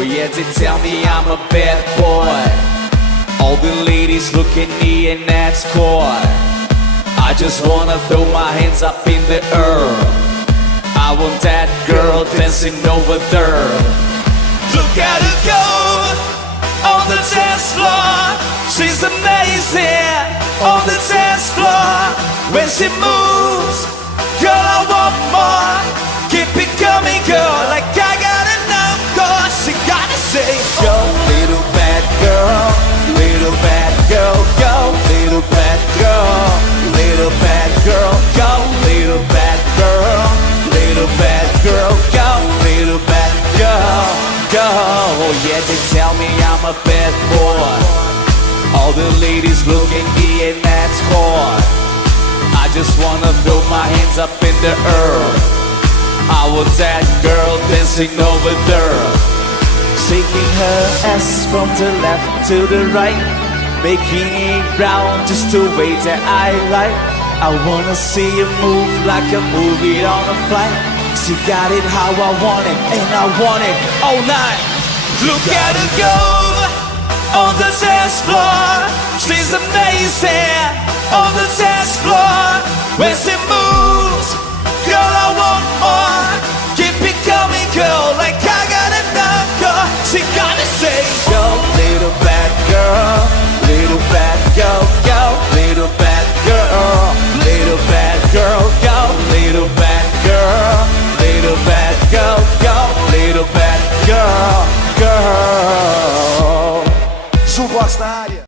Oh yeah, they tell me I'm a bad boy. All the ladies look at me and that's coy. I just wanna throw my hands up in the air. I want that girl dancing over there. Look at her go on the dance floor. She's amazing on the dance floor. When she moves, girl, I want more. Keep it coming, girl, like I got enough. Cause she gotta say, go, little bad girl, little bad girl, go, little bad girl, little bad girl, go, little bad girl, little bad girl, go, little bad girl, go. Oh yeah, they tell me I'm a bad boy. All the ladies look at me and that's coy. I just wanna throw my hands up in the air. I want that girl dancing over there, shaking her ass from the left to the right, making it round just the way that I like. I wanna see you move like a movie on a flight. She got it how I want it, and I want it all night. Look at her go on the dance floor. She's amazing on the dance floor. When she moves, girl, I want more. Keep it coming, girl, like I got enough. Girl, she gotta say, go, little bad girl, little bad girl, go, little bad girl, little bad girl, go, little bad girl, little bad girl, go, little bad girl, girl. Jukebox na área.